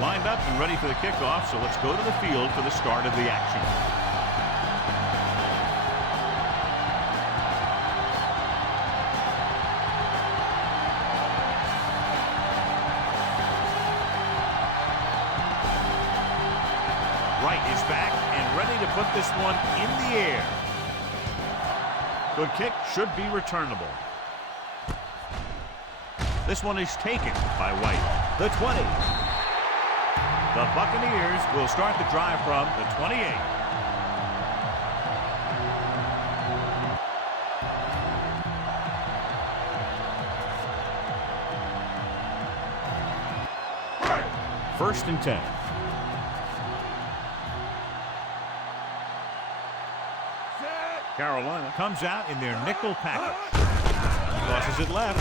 lined up and ready for the kickoff, so let's go to the field for the start of the action. Wright is back and ready to put this one in the air. Good kick, should be returnable. This one is taken by White. The 20. The Buccaneers will start the drive from the 28. First and 10. Carolina comes out in their nickel package. Tosses it left.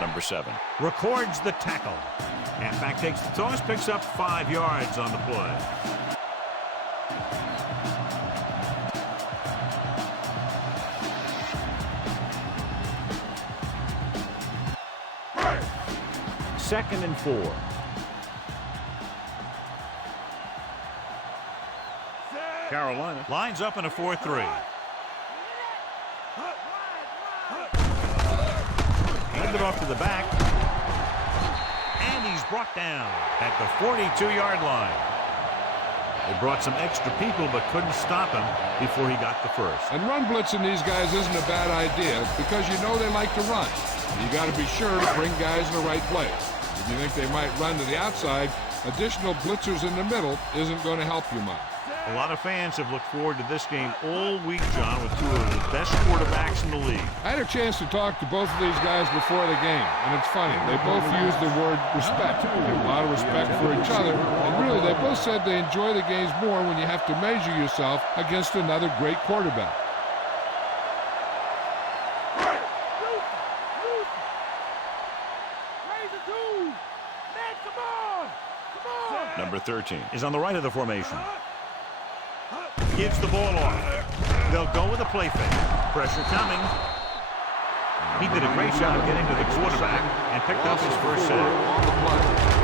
Number 7 records the tackle. Halfback takes the toss, picks up 5 yards on the play. Second and 4. Carolina lines up in a 4-3. Hand it off to the back. And he's brought down at the 42-yard line. They brought some extra people but couldn't stop him before he got the first. And run blitzing these guys isn't a bad idea because you know they like to run. You got to be sure to bring guys in the right place. If you think they might run to the outside, additional blitzers in the middle isn't going to help you much. A lot of fans have looked forward to this game all week, John, with 2 of the best quarterbacks in the league. I had a chance to talk to both of these guys before the game, and it's funny. They both used the word respect. They have a lot of respect for each other, and really they both said they enjoy the games more when you have to measure yourself against another great quarterback. Number 13 is on the right of the formation. Gives the ball off. They'll go with a play fake. Pressure coming. He did a great job getting to the quarterback and picked up his first sack. On the play.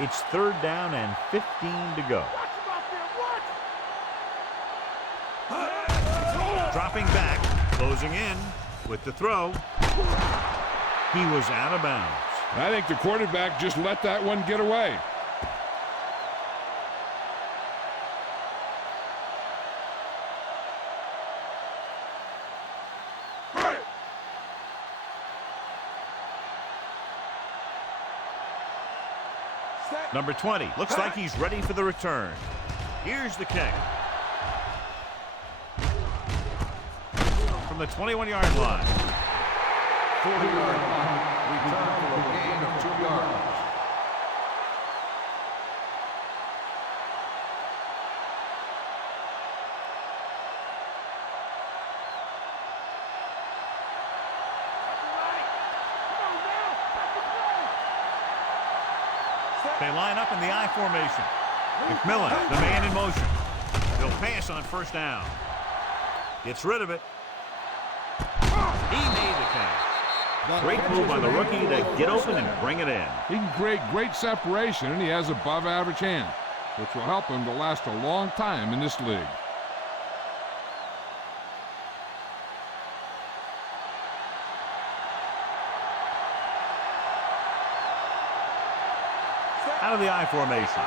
It's 3rd down and 15 to go. Dropping back, closing in with the throw. He was out of bounds. I think the quarterback just let that one get away. Number 20 looks like he's ready for the return. Here's the kick. From the 21-yard line. 40-yard line. Return for a gain of 2 yards. They line up in the I formation. McMillan, the man in motion. They'll pass on 1st down. Gets rid of it. He made the catch. Great move by the rookie to get open and bring it in. He can create great separation, and he has above-average hands, which will help him to last a long time in this league. Out of the I formation.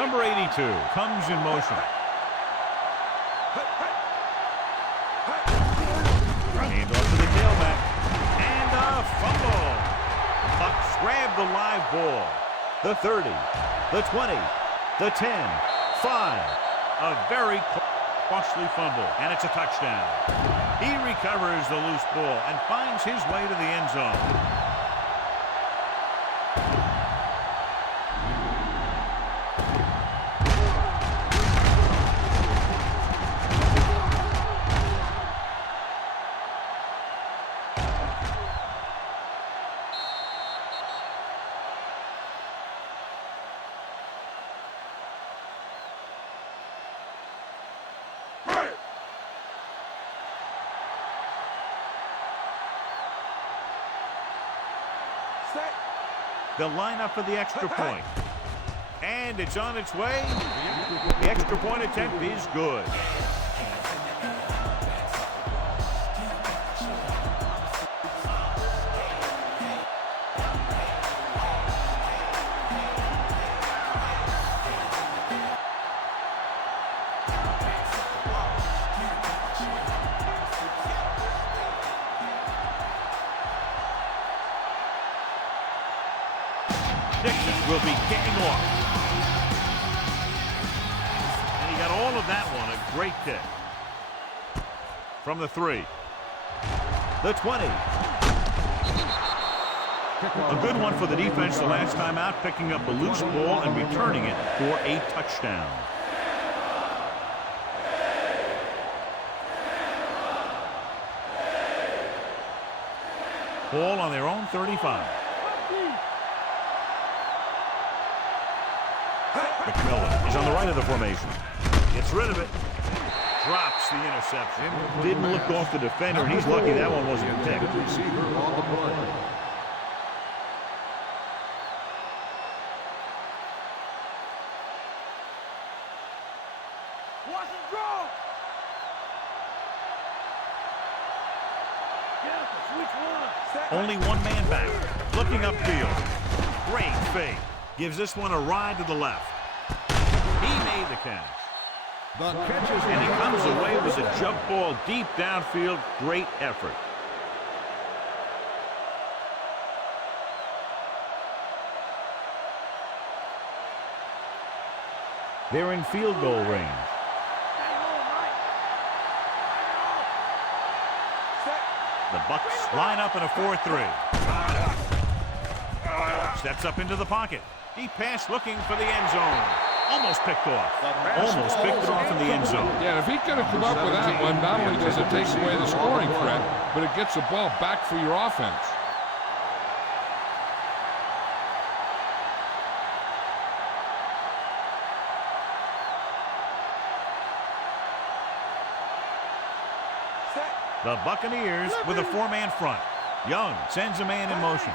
Number 82 comes in motion. Hand off to the tailback. And a fumble. The Bucs grab the live ball. The 30, the 20, the 10, 5. A very costly fumble, and it's a touchdown. He recovers the loose ball and finds his way to the end zone. They'll line up for the extra point. And it's on its way. The extra point attempt is good. Will be kicking off. And he got all of that one. A great kick. From the 3. The 20. A good one for the defense the last time out, picking up a loose ball and returning it for a touchdown. Ball on their own 35. McMillan is on the right of the formation. Gets rid of it. Drops the interception. Didn't look off the defender, and he's lucky that one wasn't picked. Receiver on the play. Watch it go! Only one man back. Looking upfield. Great fake. Gives this one a ride to the left. He made the catch. The catch is And he comes away with a jump ball deep downfield. Great effort. They're in field goal range. The Bucks line up in a 4-3. Steps up into the pocket. Deep pass looking for the end zone. Almost picked off. Almost picked it off in the end zone. Yeah, if he could have come up with that one, not only does it take away the scoring threat, but it gets the ball back for your offense. The Buccaneers with a 4-man front. Young sends a man in motion.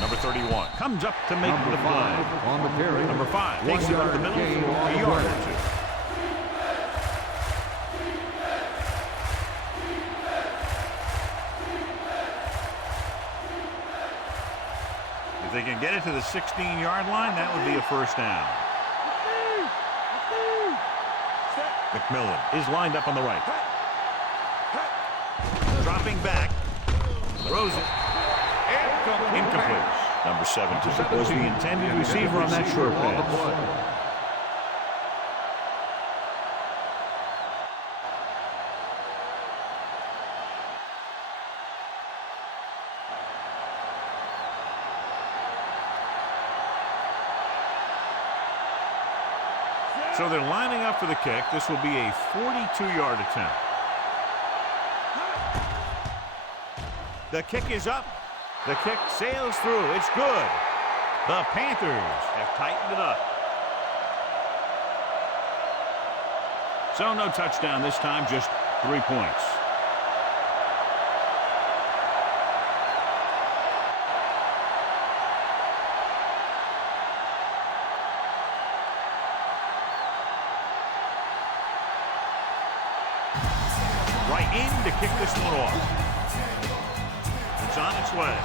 Number 31 comes up to make the play. on the carry. Number 5 takes it up the middle gain for on a the yard play. or 2. If they can get it to the 16-yard line, that would be a first down. McMillan is lined up on the right. Dropping back. Throws it. Incomplete. Number 17 was the intended receiver on that short pass. So they're lining up for the kick. This will be a 42-yard attempt. The kick is up. The kick sails through. It's good. The Panthers have tightened it up. So no touchdown this time, just 3 points. Right in to kick this one off. It's on its way.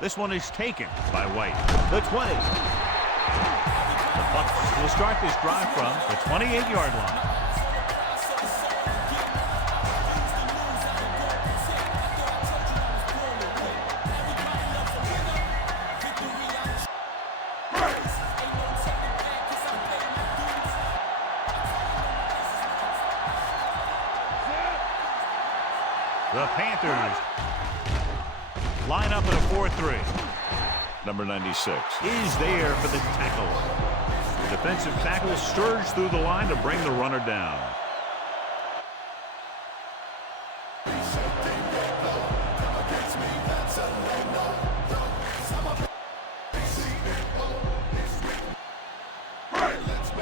This one is taken by White. The 20. The Bucks will start this drive from the 28-yard line. The Panthers line up in a 4-3. Number 96 is there for the tackle. The defensive tackle surged through the line to bring the runner down.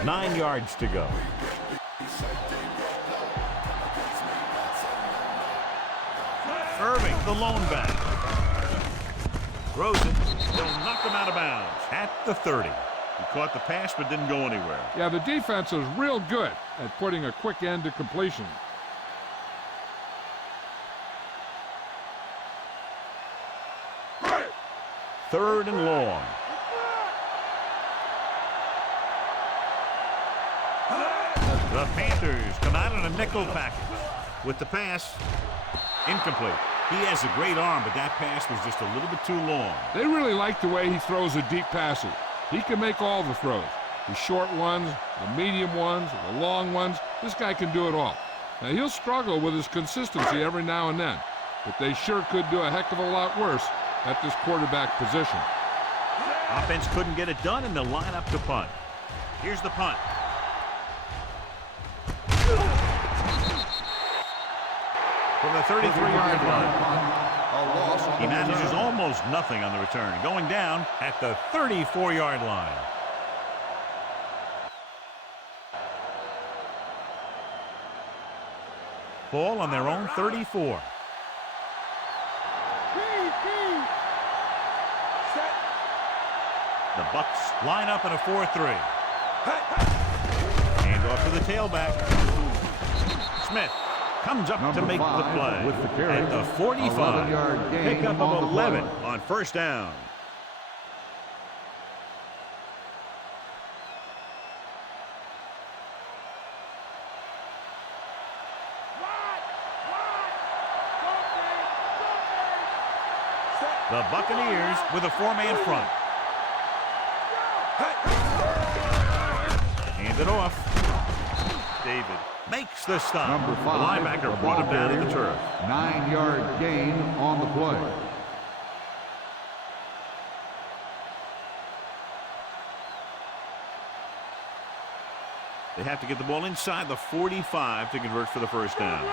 Nine yards to go. Irving, the lone back. Throws it. He'll knock him out of bounds at the 30. He caught the pass but didn't go anywhere. Yeah, the defense is real good at putting a quick end to completion. Third and long. The Panthers come out in a nickel package. With the pass, incomplete. He has a great arm, but that pass was just a little bit too long. They really like the way he throws the deep passes. He can make all the throws. The short ones, the medium ones, the long ones. This guy can do it all. Now, he'll struggle with his consistency every now and then, but they sure could do a heck of a lot worse at this quarterback position. Offense couldn't get it done, and they'll line up to punt. Here's the punt. From the 33-yard line. He manages almost nothing on the return. Going down at the 34-yard line. Ball on their own 34. The Bucks line up in a 4-3. Hand off to the tailback. Smith comes up to make the play with the carry at the 45. Pickup of 11 on first down. The Buccaneers with a four-man front. Hand it off. David makes the stop. Number 5, the linebacker brought him down to the turf. 9-yard gain on the play. They have to get the ball inside the 45 to convert for the first down.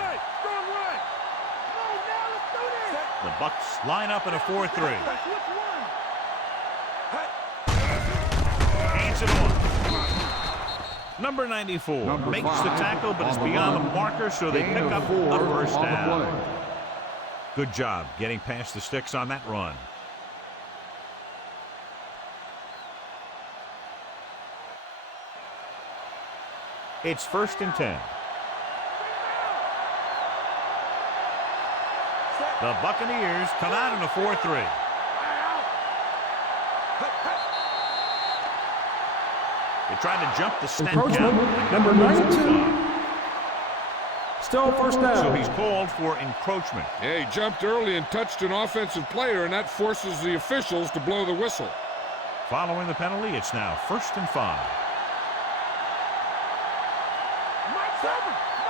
The Bucks line up in a 4-3. Hands it off. Number 94 makes the tackle, but it's beyond the marker, so they pick up a first down. Good job getting past the sticks on that run. It's 1st and 10. The Buccaneers come out in a 4-3. They tried to jump the snap count. Number 92. Still first down. So he's called for encroachment. Yeah, he jumped early and touched an offensive player, and that forces the officials to blow the whistle. Following the penalty, it's now 1st and 5.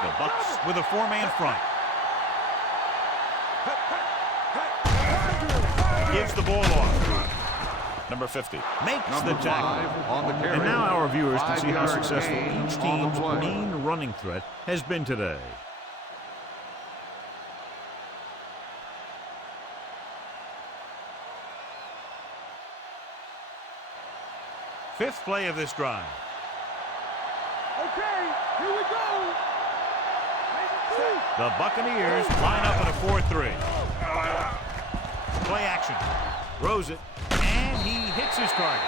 The Bucks with a four-man front. Gives the ball off. Number 50 makes the tackle. And now our viewers can see how successful each team's main running threat has been today. Fifth play of this drive. Okay, here we go. The Buccaneers line up in a 4-3. Play action. Throws it, and he hits his target.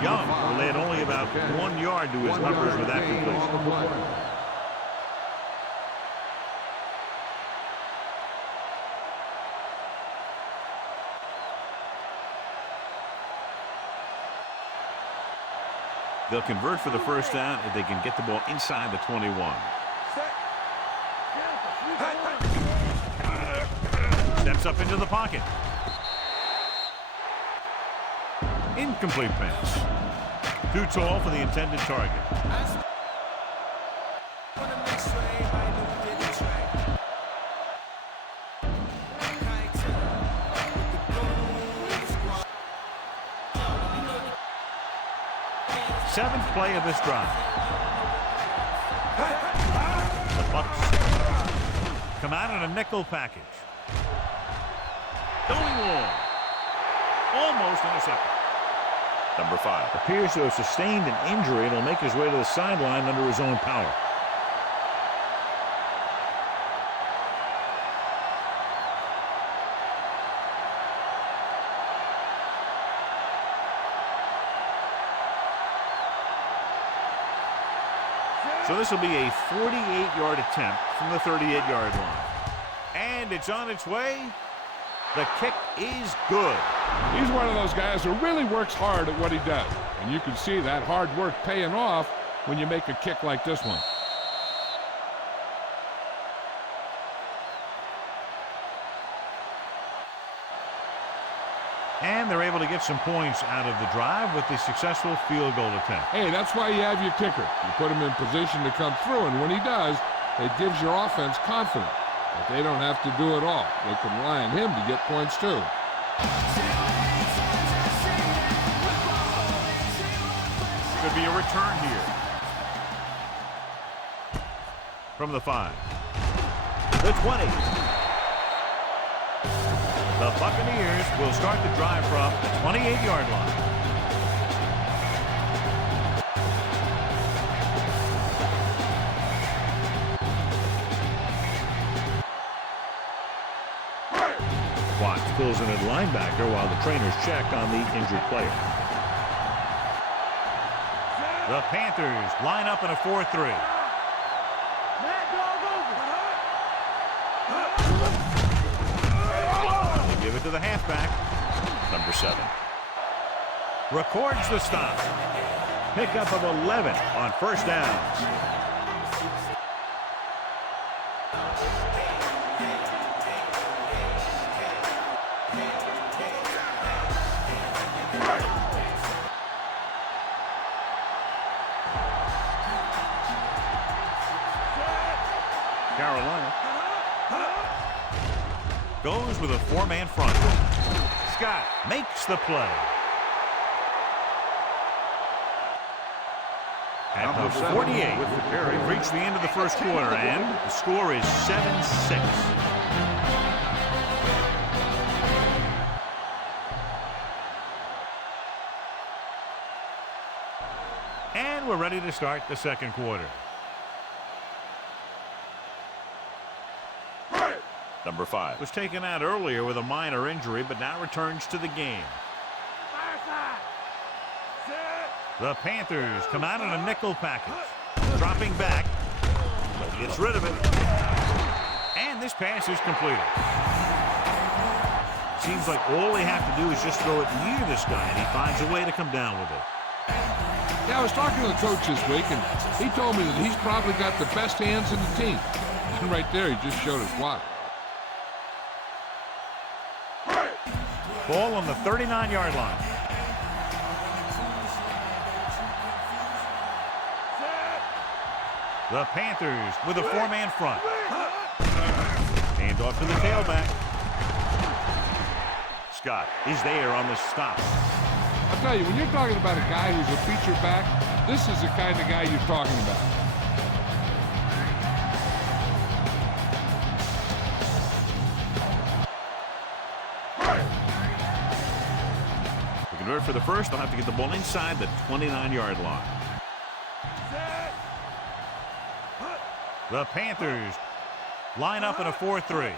Young will add only about 1 yard to his numbers with that completion. They'll convert for the first down if they can get the ball inside the 21. Steps up into the pocket. Incomplete pass. Too tall for the intended target. Seventh play of this drive. The Bucks come out in a nickel package. Going long. Almost intercepted. Number 5 appears to have sustained an injury and will make his way to the sideline under his own power. So this will be a 48-yard attempt from the 38-yard line. And it's on its way. The kick is good. He's one of those guys who really works hard at what he does. And you can see that hard work paying off when you make a kick like this one. And they're able to get some points out of the drive with the successful field goal attempt. Hey, that's why you have your kicker. You put him in position to come through, and when he does, it gives your offense confidence that they don't have to do it all. They can rely on him to get points too. Could be a return here. From the 5. The 20. The Buccaneers will start the drive from the 28-yard line. Watts fills in at linebacker while the trainers check on the injured player. The Panthers line up in a 4-3. Give it to the halfback, number 7. Records the stop. Pickup of 11 on first downs. Carolina goes with a 4-man front. Scott makes the play. At the 48, we've reached the end of the first quarter, and the score is 7-6. And we're ready to start the second quarter. Number 5 was taken out earlier with a minor injury, but now returns to the game. The Panthers come out in a nickel package. Dropping back. Gets rid of it. And this pass is completed. Seems like all they have to do is just throw it near this guy, and he finds a way to come down with it. Yeah, I was talking to the coach this week, and he told me that he's probably got the best hands in the team. And right there, he just showed us why. Ball on the 39-yard line. The Panthers with a 4-man front. Hand off to the tailback. Scott is there on the stop. I'll tell you, when you're talking about a guy who's a feature back, this is the kind of guy you're talking about. For the first, they'll have to get the ball inside the 29-yard line. The Panthers line up in a 4-3.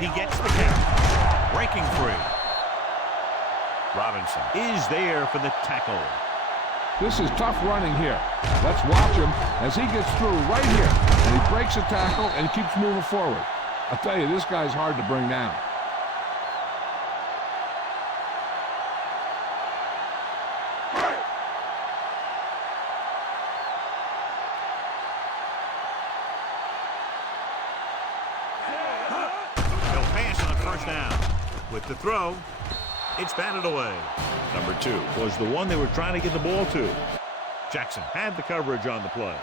He gets the kick. Breaking free. Robinson is there for the tackle. This is tough running here. Let's watch him as he gets through right here. And he breaks a tackle and keeps moving forward. I'll tell you, this guy's hard to bring down. With the throw, it's batted away. Number 2 was the one they were trying to get the ball to. Jackson had the coverage on the play.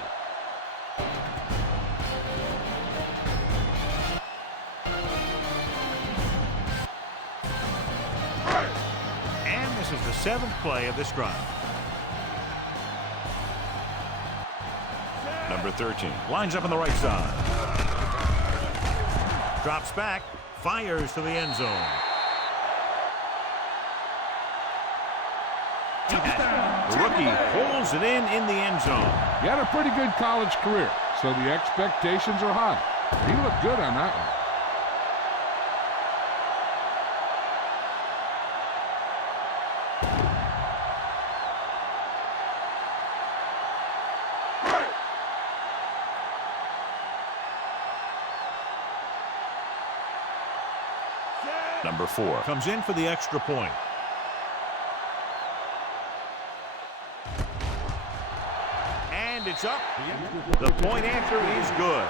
And this is the 7th play of this drive. Number 13 lines up on the right side. Drops back, fires to the end zone. The rookie pulls it in the end zone. He had a pretty good college career, so the expectations are high. He looked good on that one. Number 4 comes in for the extra point. And it's up. The point answer is good.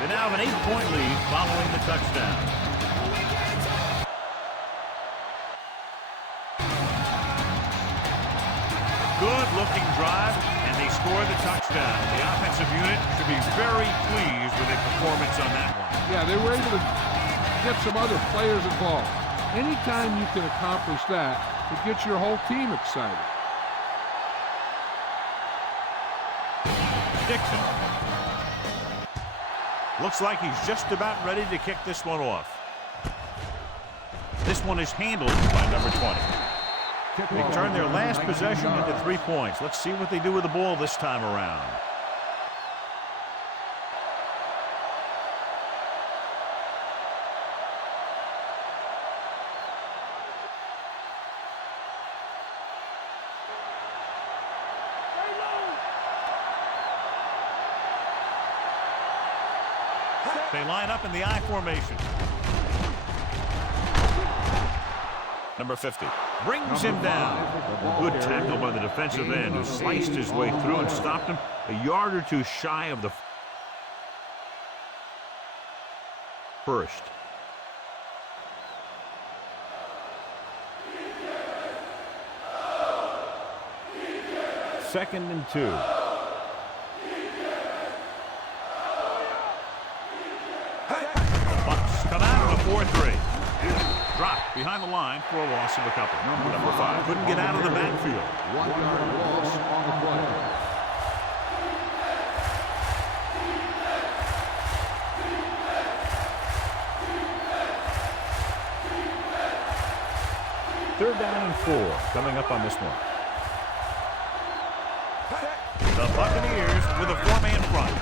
They now have an 8-point lead following the touchdown. Good-looking drive, and they score the touchdown. The offensive unit should be very pleased with their performance on that one. Yeah, they were able to get some other players involved. Anytime you can accomplish that, it gets your whole team excited. Dixon. Looks like he's just about ready to kick this one off. This one is handled by number 20. They turn their last possession into 3 points. Let's see what they do with the ball this time around. They line up in the I formation. Number 50 brings him down. A good tackle by the defensive end who sliced his way through and stopped him a yard or two shy of the first. Second and 2. Come out on a 4-3. Dropped behind the line for a loss of a couple. Number 5 couldn't get out of the backfield. 1-yard loss on the play. Third down and 4 coming up on this one. The Buccaneers with a 4-man front.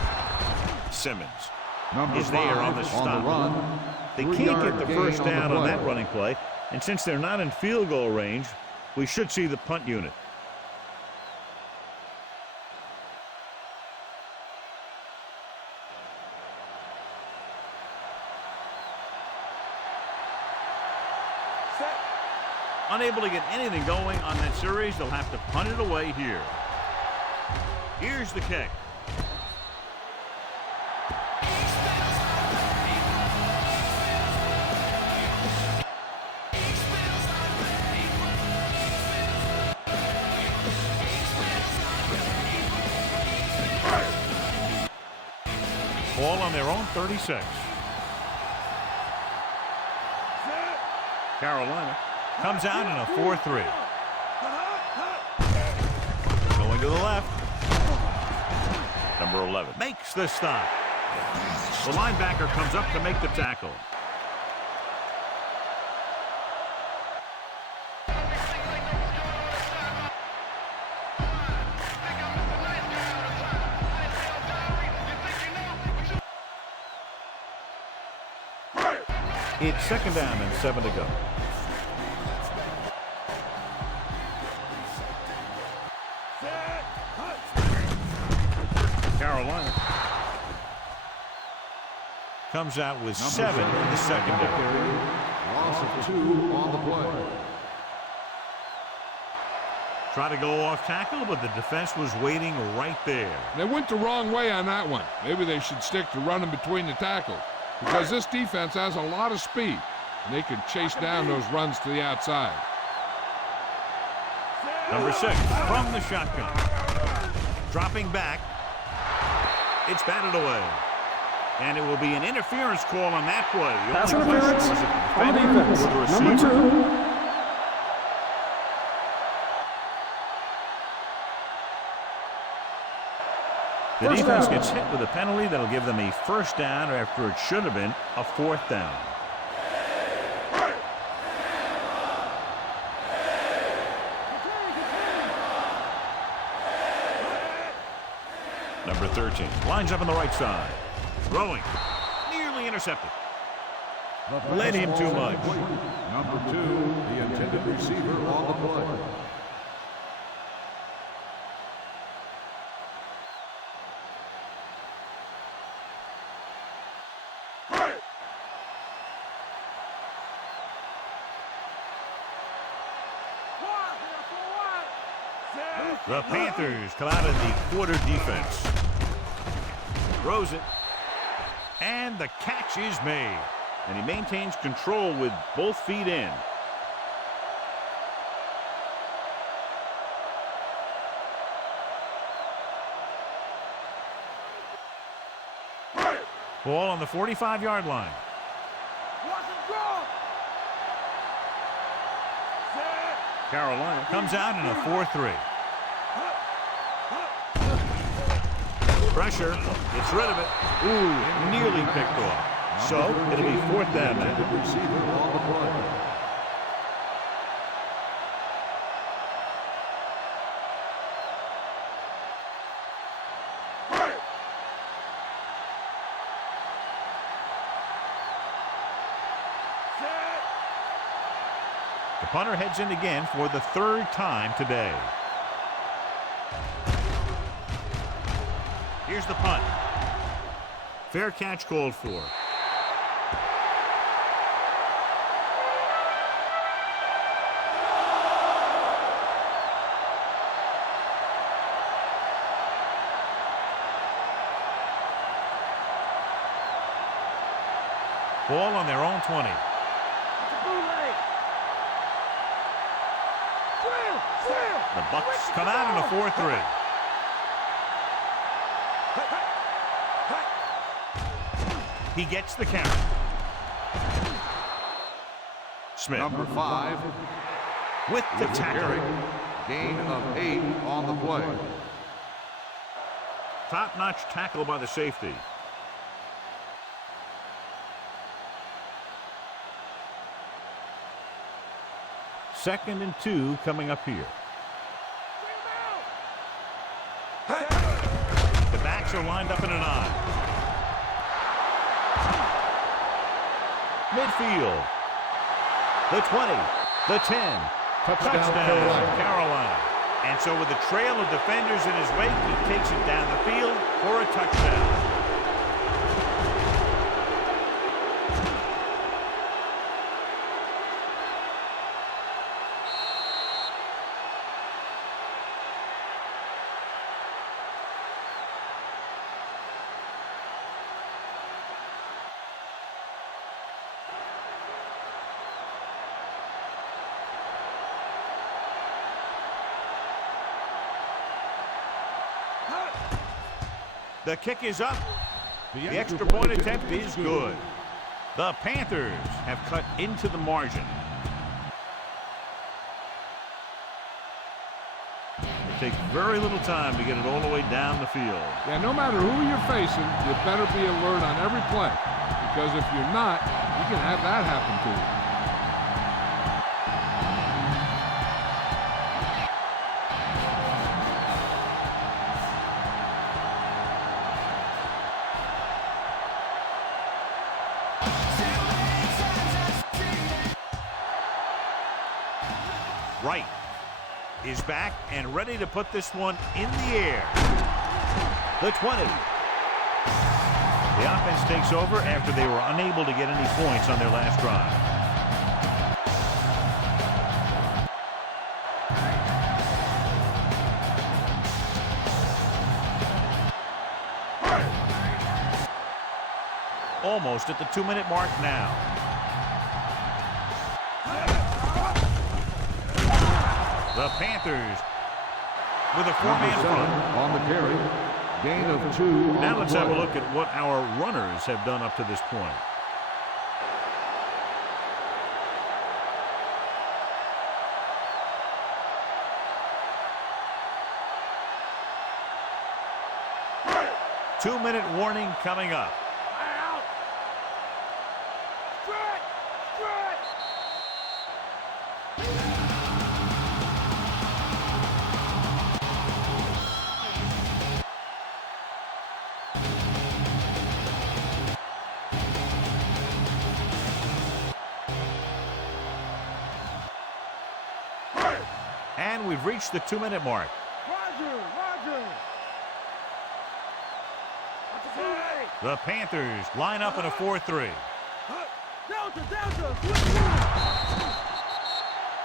Simmons is there on the stop. They can't get the first down on that running play, and since they're not in field goal range, we should see the punt unit. Unable to get anything going on that series, they'll have to punt it away here. Here's the kick. Ball on their own 36. Carolina comes out in a 4-3. Going to the left. Number 11 makes the stop. The linebacker comes up to make the tackle. It's second down and 7 to go. Carolina comes out with 7 in the secondary. Loss of 2 on the play. Try to go off tackle, but the defense was waiting right there. They went the wrong way on that one. Maybe they should stick to running between the tackles, because this defense has a lot of speed, and they can chase down those runs to the outside. Number 6 from the shotgun. Dropping back. It's batted away. And it will be an interference call on that play. Pass interference on the defense. Number 2. The defense gets hit with a penalty that'll give them a first down after it should have been a 4th down. Number 13 lines up on the right side. Throwing. Nearly intercepted. Led him too much. Number 2, the intended receiver on the play. The Panthers come out in the quarter defense. Throws it. And the catch is made. And he maintains control with both feet in. Ball on the 45-yard line. Carolina comes out in a 4-3. Pressure. Gets rid of it. Ooh, nearly picked off. So it'll be 4th down now. Receiver on the play. The punter heads in again for the 3rd time today. Here's the punt. Fair catch called for. Ball on their own 20. The Bucs come out in a 4-3. He gets the count. Smith. Number 5. With the tackle. Gain of 8 on the play. Top-notch tackle by the safety. Second and 2 coming up here. The backs are lined up in an I. Midfield. The 20. The 10. Touchdown, Carolina. And so with a trail of defenders in his wake, he takes it down the field for a touchdown. The kick is up. The extra point attempt is good. The Panthers have cut into the margin. It takes very little time to get it all the way down the field. Yeah, no matter who you're facing, you better be alert on every play. Because if you're not, you can have that happen to you. Wright is back and ready to put this one in the air. The 20. The offense takes over after they were unable to get any points on their last drive. Almost at the 2-minute mark now. The Panthers with a 4-man front. On the carry. Gain of 2. Now let's have a look at what our runners have done up to this point. Two-minute warning coming up. And we've reached the 2-minute mark. Roger. The Panthers line up in a 4-3.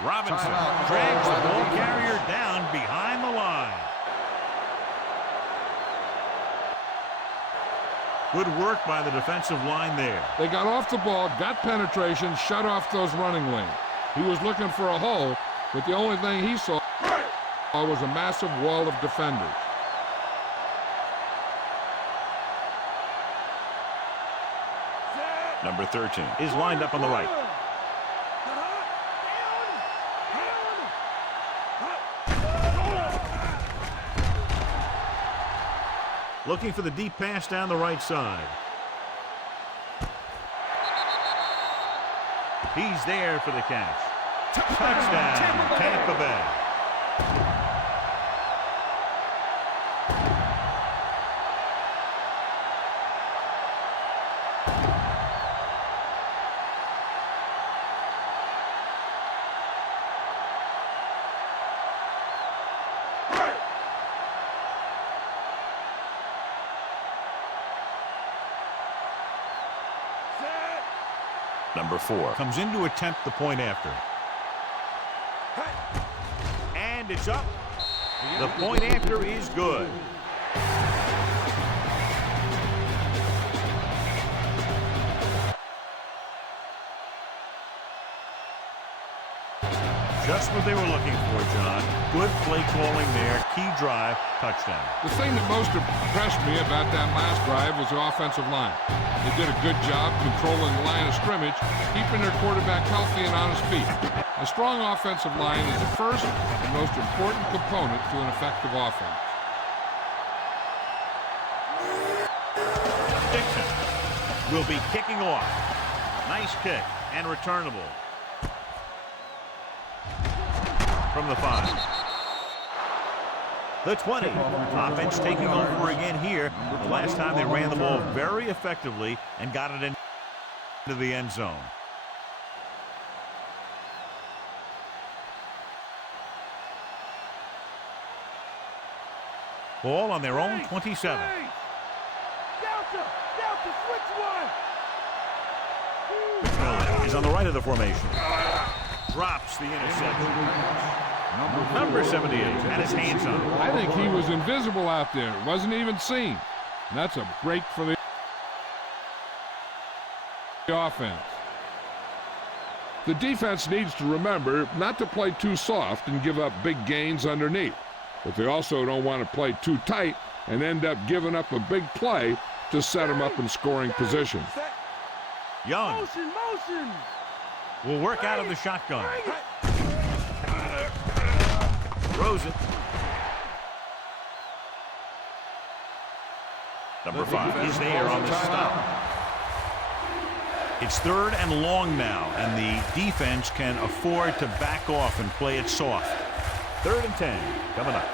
Robinson Timeout. drags the ball carrier down behind the line. Good work by the defensive line there. They got off the ball, got penetration, shut off those running lanes. He was looking for a hole, but the only thing he saw was a massive wall of defenders. Number 13 is lined up on the right. Looking for the deep pass down the right side. He's there for the catch. Touchdown, Tampa Bay. Number 4 comes in to attempt the point after. And it's up. The point after is good. Just what they were looking for, John. Good play calling there. Key drive, touchdown. The thing that most impressed me about that last drive was the offensive line. They did a good job controlling the line of scrimmage, keeping their quarterback healthy and on his feet. A strong offensive line is the first and most important component to an effective offense. Dixon will be kicking off. Nice kick and returnable. From the 5. The 20. Offense taking over again here. The last time they ran the ball very effectively and got it into the end zone. Ball on their own 27. Miller is on the right of the formation. Drops the interception. Number 78 had his hands on him. I think he was invisible out there. Wasn't even seen. And that's a break for the offense. The defense needs to remember not to play too soft and give up big gains underneath. But they also don't want to play too tight and end up giving up a big play to set them up in scoring position. Young will work out of the shotgun. Throws it. Number 5 is there on the stop. It's 3rd and long now, and the defense can afford to back off and play it soft. 3rd and 10 coming up.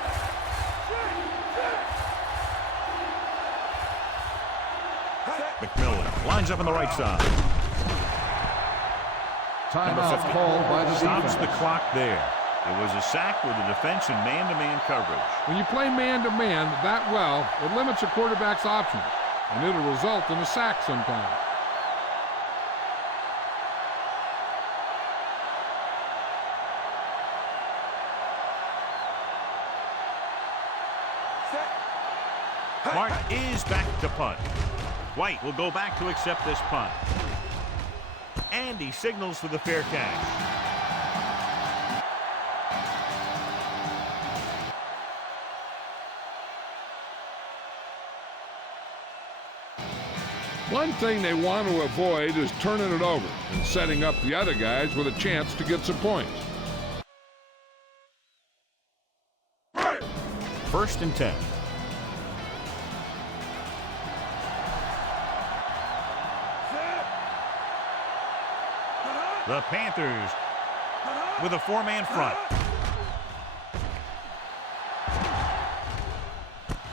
McMillan lines up on the right side. Timeout called by the defense. Stops the clock there. It was a sack with the defense in man-to-man coverage. When you play man-to-man that well, it limits a quarterback's options, and it'll result in a sack sometimes. Martin is back to punt. White will go back to accept this punt. And he signals for the fair catch. One thing they want to avoid is turning it over and setting up the other guys with a chance to get some points. 1st and 10. The Panthers with a 4-man front.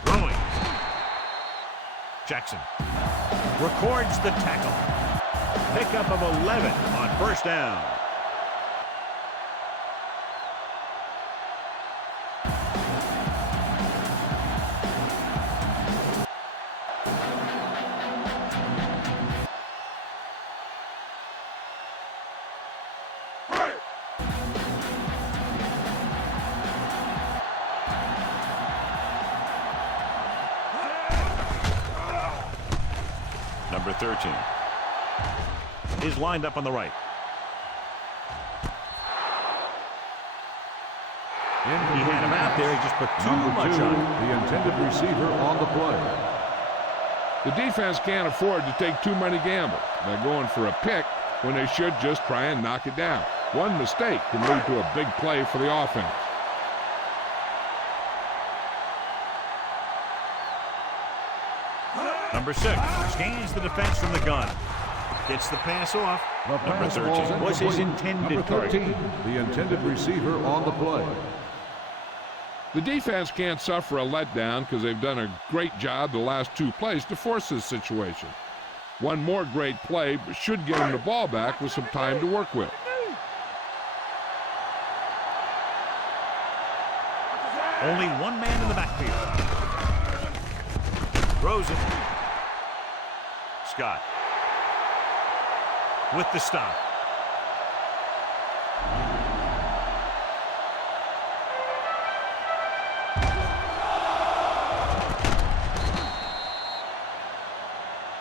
Throwing. Jackson records the tackle. Pickup of 11 on 1st down. number 13. Is lined up on the right. He had him out there. He just put too much on it. The intended receiver on the play. The defense can't afford to take too many gambles by going for a pick when they should just try and knock it down. One mistake can lead to a big play for the offense. Number 6 scans the defense from the gun. Gets the pass off. Number 13 was his intended target. The intended receiver on the play. The defense can't suffer a letdown because they've done a great job the last 2 plays to force this situation. One more great play should get them the ball back with some time to work with. Only one man in the backfield. Throws it. Scott with the stop.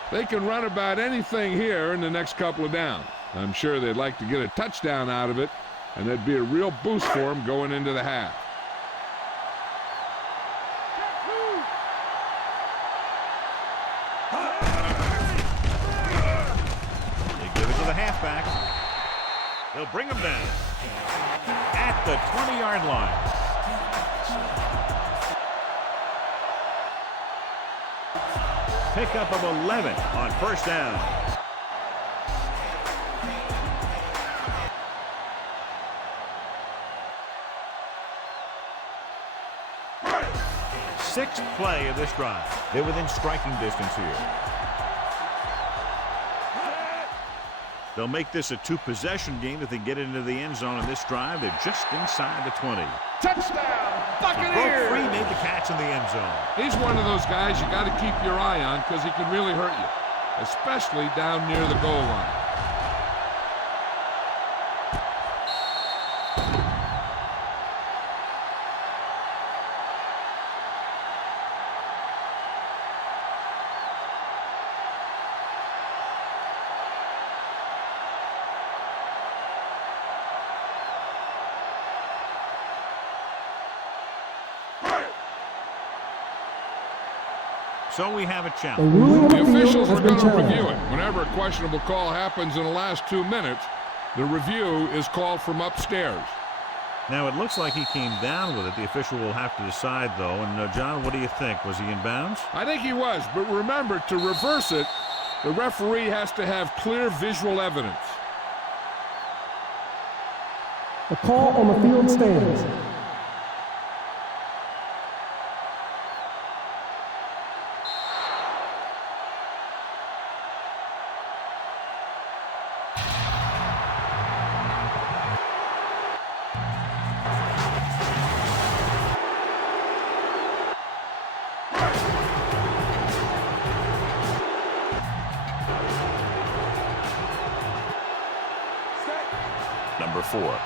They can run about anything here in the next couple of downs. I'm sure they'd like to get a touchdown out of it, and that'd be a real boost for them going into the half. They give it to the halfback. They'll bring him down at the 20-yard line. Pickup of 11 on first down. Sixth play of this drive. They're within striking distance here. They'll make this a 2-possession game if they get into the end zone in this drive. They're just inside the 20. Touchdown, Buccaneers! Broke free, made the catch in the end zone. He's one of those guys you got to keep your eye on because he can really hurt you, especially down near the goal line. So we have a challenge. The officials are going to review it. Whenever a questionable call happens in the last 2 minutes, the review is called from upstairs. Now, it looks like he came down with it. The official will have to decide, though. And, John, what do you think? Was he in bounds? I think he was, but remember, to reverse it, the referee has to have clear visual evidence. The call on the field stands. Number 4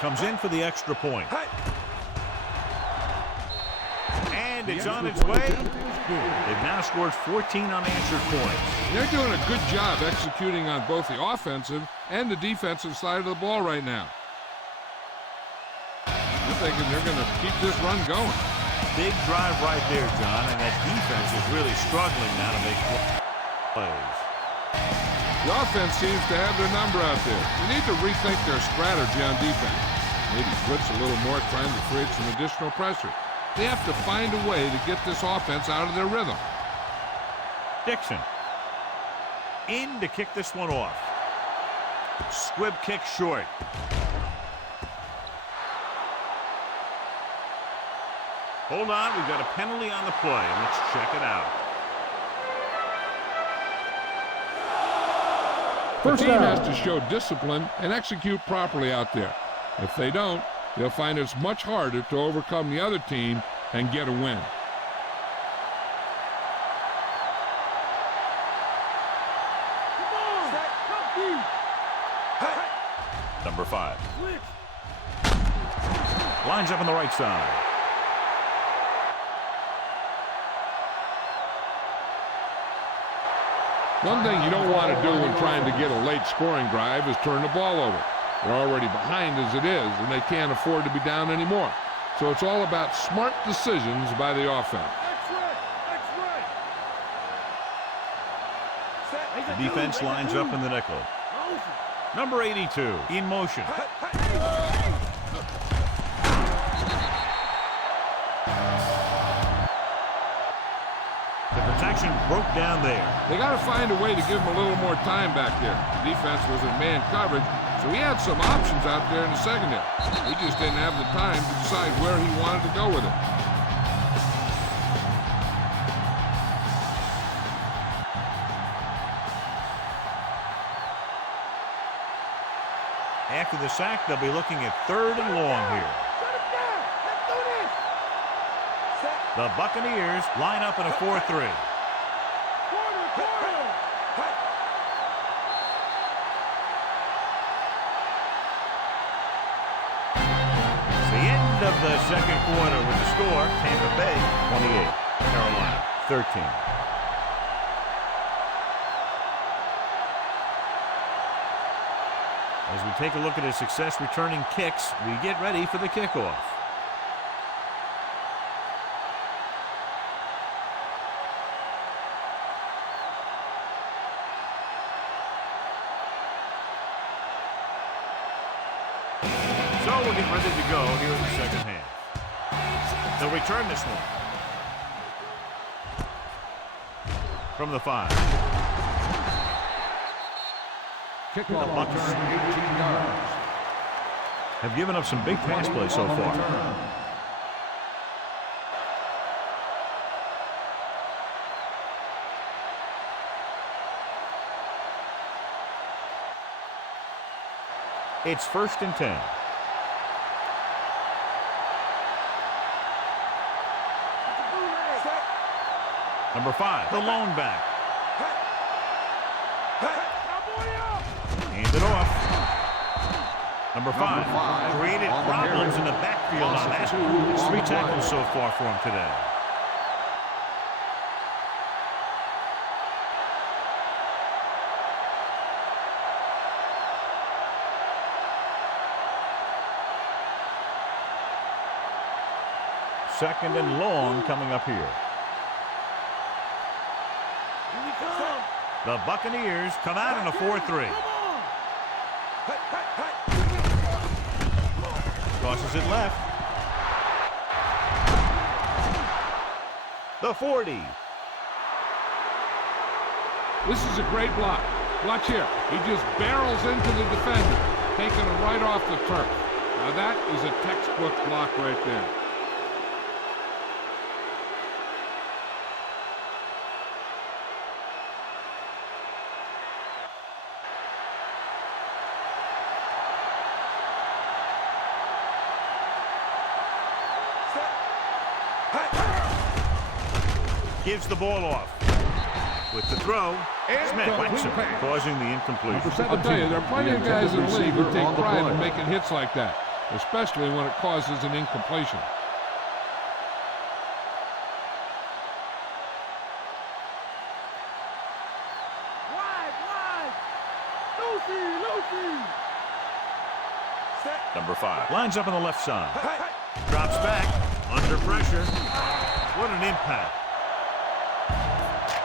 comes in for the extra point. And it's on its way. They've now scored 14 unanswered points. They're doing a good job executing on both the offensive and the defensive side of the ball right now. I'm thinking they're going to keep this run going. Big drive right there, John, and that defense is really struggling now to make plays. The offense seems to have their number out there. They need to rethink their strategy on defense. Maybe blitz a little more, trying to create some additional pressure. They have to find a way to get this offense out of their rhythm. Dixon in to kick this one off. Squib kick short. Hold on, we've got a penalty on the play. Let's check it out. The team has to show discipline and execute properly out there. If they don't, they'll find it's much harder to overcome the other team and get a win. Number 5. Lines up on the right side. One thing you don't want to do when trying to get a late scoring drive is turn the ball over. They're already behind as it is, and they can't afford to be down anymore. So it's all about smart decisions by the offense. The defense lines up in the nickel. Number 82 in motion. The protection broke down there. They got to find a way to give him a little more time back there. The defense was in man coverage, so he had some options out there in the secondary. He just didn't have the time to decide where he wanted to go with it. After the sack, they'll be looking at 3rd and long here. The Buccaneers line up in a 4-3. It's the end of the second quarter with the score, Tampa Bay 28, Carolina 13. As we take a look at his success returning kicks, we get ready for the kickoff. So we're getting ready to go here in the second half. They'll return this one. From the 5. Kickoff return 18 yards. Have given up some big pass play so far. It's 1st and 10. Number 5, the lone back. Hand it off. Number 5 created problems in the backfield on that. It's 3 tackles so far for him today. Second and long coming up here. The Buccaneers come out in a 4-3. Crosses it left. The 40. This is a great block. Watch here. He just barrels into the defender, taking him right off the turf. Now that is a textbook block right there. Gives the ball off. With the throw, Smith whacks him, causing the incompletion. I'll tell you, there are plenty of guys in the league who take pride in making hits like that, especially when it causes an incompletion. Number 5 lines up on the left side. Drops back, under pressure. What an impact.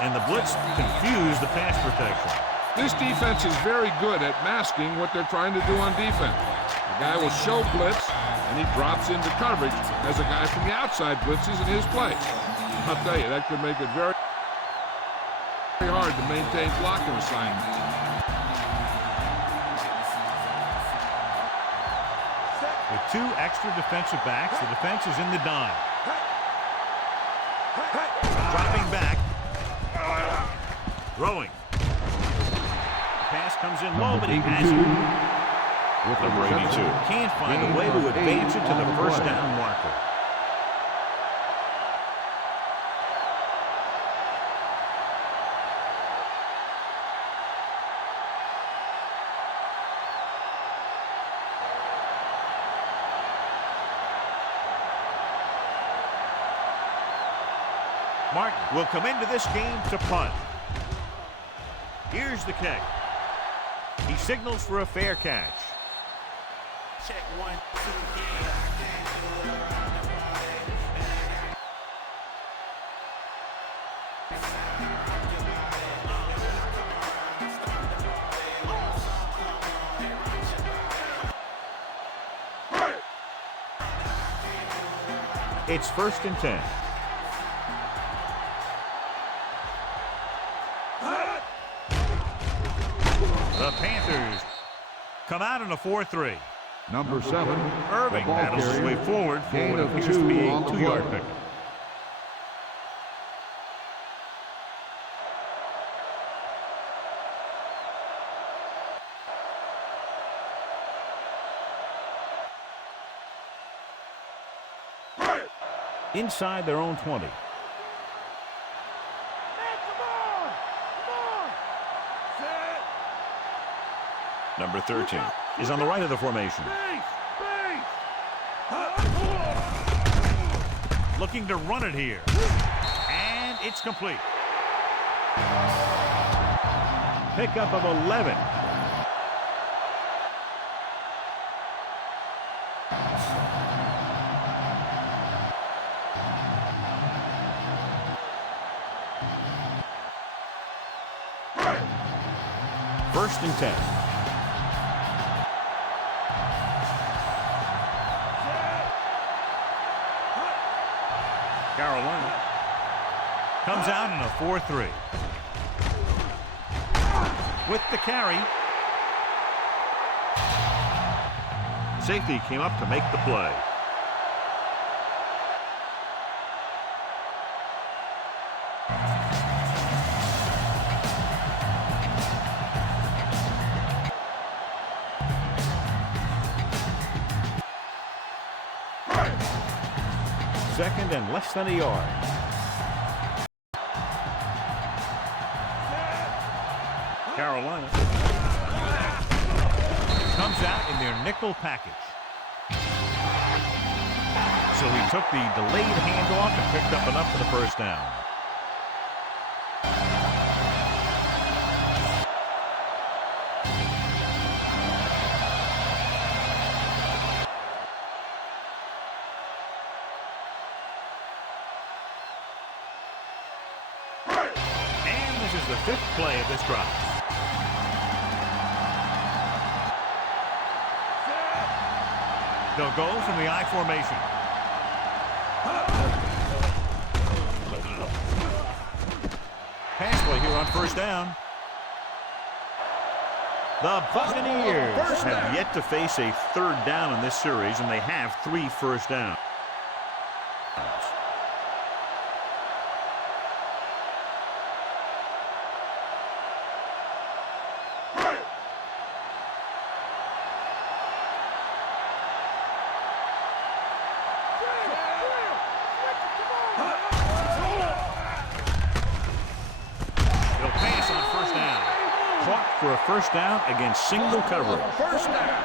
And the blitz confused the pass protection. This defense is very good at masking what they're trying to do on defense. The guy will show blitz, and he drops into coverage as a guy from the outside blitzes in his place. I'll tell you, that could make it very hard to maintain blocking assignments. With 2 extra defensive backs, the defense is in the dime. Dropping back. Throwing. Pass comes in low, but he has it. With number 82. Can't find a way to advance it to the first down marker. Martin will come into this game to punt. Here's the kick. He signals for a fair catch. Check 1, 2, It's 1st and 10. The Panthers come out in a 4-3. Number 7, Irving the ball battles his way carrier. forward for Gain what of appears to be 2 a on the 2-yard play. pick. Inside their own 20. Number 13 is on the right of the formation. Looking to run it here. And it's complete. Pickup of 11. First and 10. Carolina comes out in a 4-3. With the carry. Safety came up to make the play. Second and less than a yard. Carolina comes out in their nickel package. So he took the delayed handoff and picked up enough for the first down. The 5th play of this drive. They'll go from the I formation. Pass play here on first down. The Buccaneers have yet to face a 3rd down in this series, and they have 3 first downs. For a first down against single coverage. First down.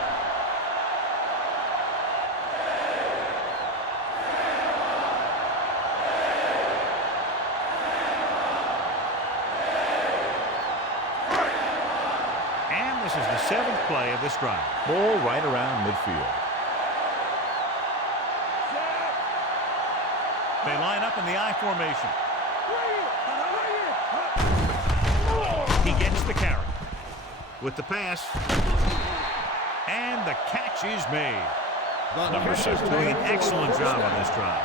And this is the 7th play of this drive. Ball right around midfield. They line up in the I formation. He gets the carry. With the pass, and the catch is made. Number 6 doing an excellent job on this drive.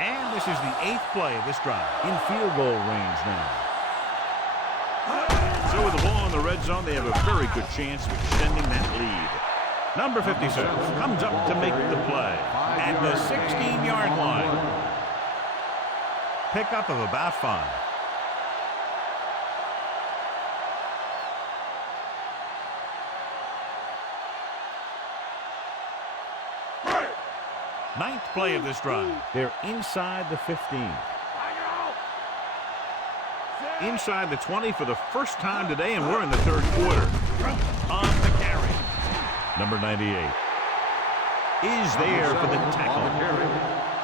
And this is the 8th play of this drive. In field goal range now. So with the ball in the red zone, they have a very good chance of extending that lead. Number 56 comes up to make the play at the 16-yard line. Pickup of about 5. Ninth play of this drive. They're inside the 15. inside the 20 for the first time today, and we're in the third quarter. On the carry. Number 98 is there for the tackle.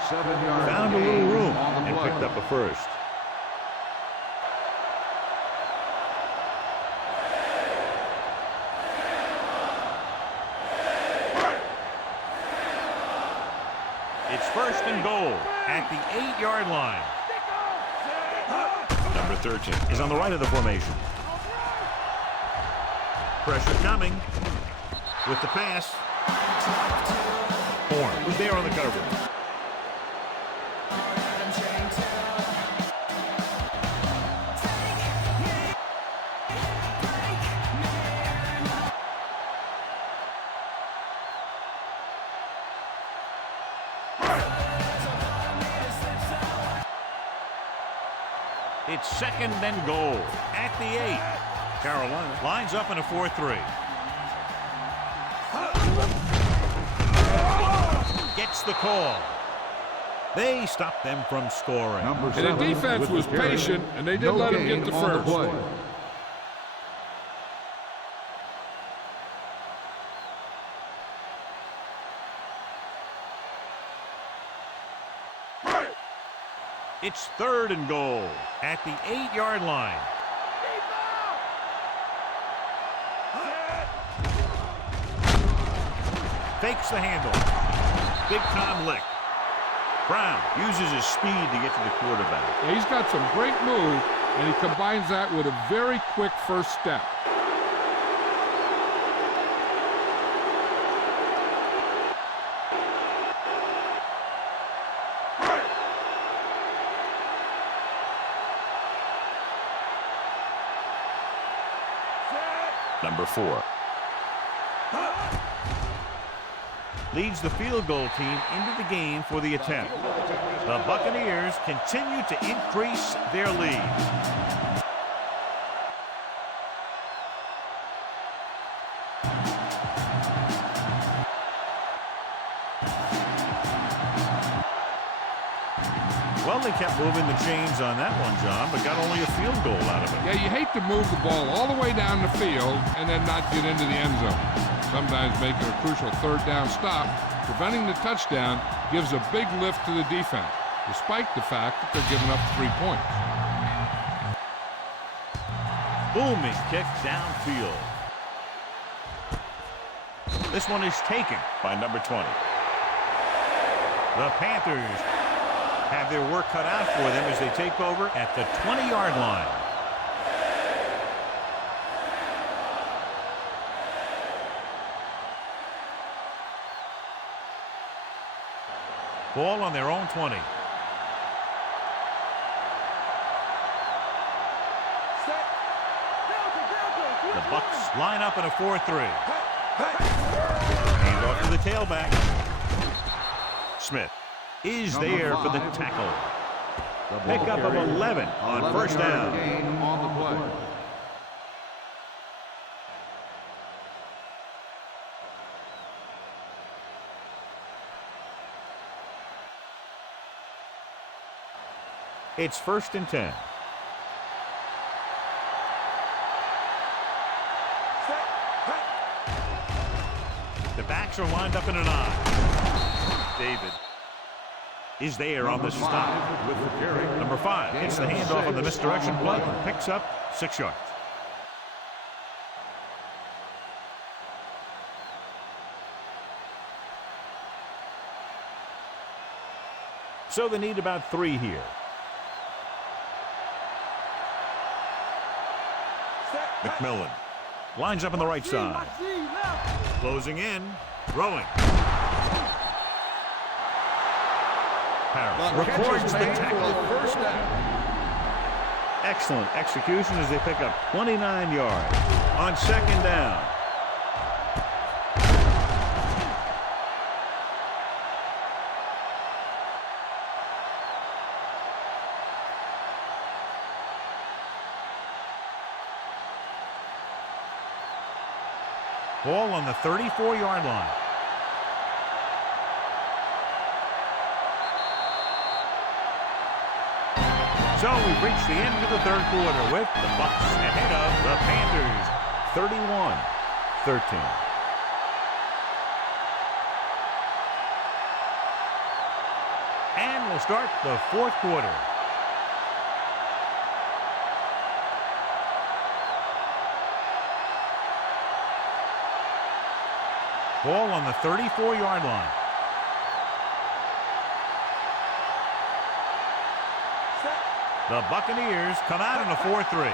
7-yard Found a little gain room on the and play. picked up a first. It's first and goal at the 8-yard line. Number 13 is on the right of the formation. Pressure coming with the pass. Horn was there on the coverage. It's second and goal at the 8. Carolina lines up in a 4-3. Gets the call. They stop them from scoring. Number And 7 the defense with was the carry. patient, and they did No let him gain get the on first. play. It's third and goal at the 8-yard line. Fakes the handle. Big time lick. Brown uses his speed to get to the quarterback. Yeah, he's got some great move, and he combines that with a very quick first step. Number 4 leads the field goal team into the game for the attempt. The Buccaneers continue to increase their lead. Well, they kept moving the chains on that one, John, but got only a field goal out of it. Yeah, you hate to move the ball all the way down the field and then not get into the end zone. Sometimes making a crucial third down stop, preventing the touchdown, gives a big lift to the defense, despite the fact that they're giving up 3 points. Booming kick downfield. This one is taken by number 20. The Panthers have their work cut out for them as they take over at the 20-yard line. Ball on their own 20. The Bucs line up in a 4-3. Hand off to the tailback. Smith is there for the tackle. Pickup of 11 on first down. Gain on the play. It's first and 10. The backs are lined up in an I. David is there on the stop with the carry. Number 5 gets the handoff on the misdirection play. Picks up 6 yards. So they need about 3 here. McMillan lines up on the right side. Closing in, throwing. Harris records the tackle. First down. Excellent execution as they pick up 29 yards on second down. Ball on the 34-yard line. So we've reached the end of the third quarter with the Bucks ahead of the Panthers, 31-13. And we'll start the fourth quarter. Ball on the 34-yard line. The Buccaneers come out in a 4-3.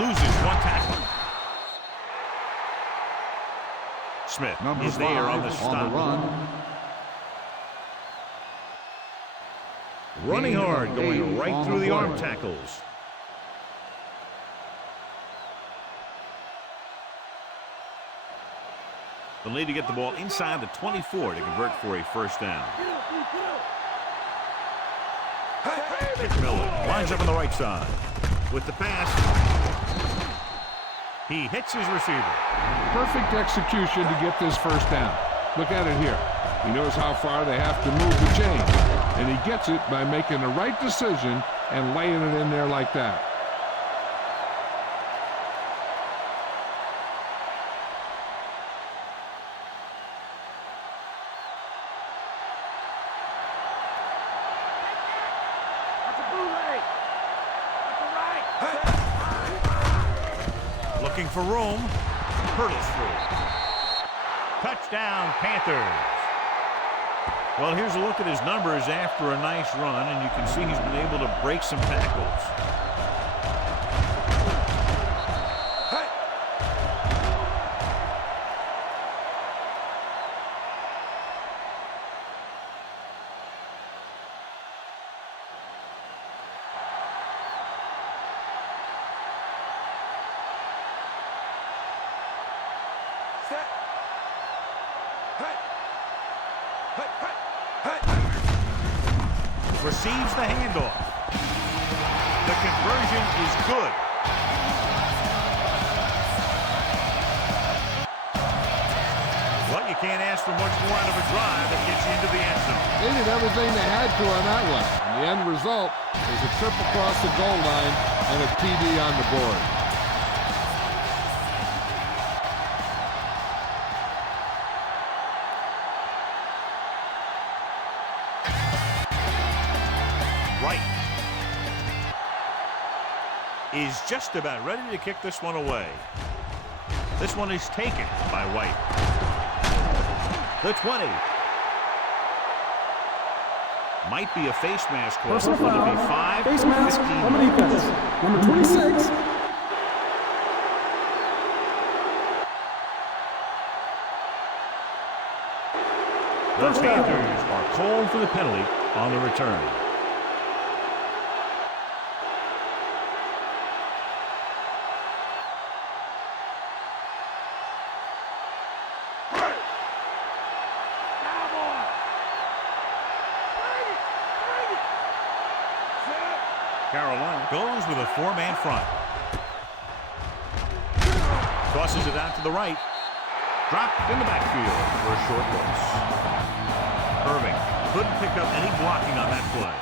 Loses one tackle. Smith is there on the stop. Running hard, going right through the arm tackles. They'll need to get the ball inside the 24 to convert for a first down. Miller lines up on the right side. With the pass, he hits his receiver. Perfect execution to get this first down. Look at it here. He knows how far they have to move the chains, and he gets it by making the right decision and laying it in there like that. Looking for room. Hurdles through. Touchdown, Panthers. Well, here's a look at his numbers after a nice run, and you can see he's been able to break some tackles. Receives the handoff. The conversion is good. Well, you can't ask for much more out of a drive that gets you into the end zone. They did everything they had to on that one. And the end result is a trip across the goal line and a TD on the board. Is just about ready to kick this one away. This one is taken by White. The 20. Might be a face mask call. Will it be 5? Face mask on the defense. Number 26. The Panthers are called for the penalty on the return. Carolina goes with a four-man front. Tosses it out to the right. Dropped in the backfield for a short loss. Irving couldn't pick up any blocking on that play.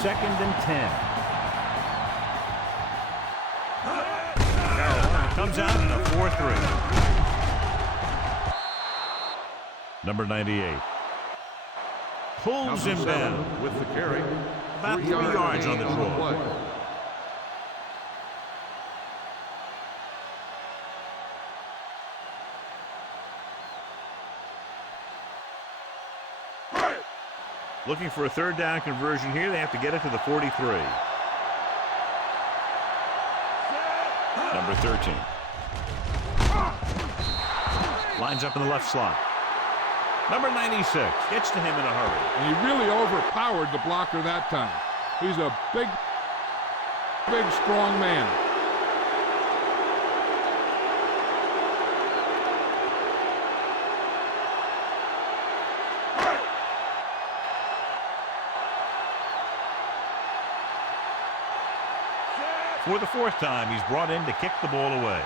Second and 10. Carolina comes out in a 4-3. Number 98. Pulls him down with the carry. About 3 yards on the draw. Looking for a third down conversion here. They have to get it to the 43. Number 13. Lines up in the left slot. Number 96 gets to him in a hurry. And he really overpowered the blocker that time. He's a big, strong man. For the fourth time, he's brought in to kick the ball away.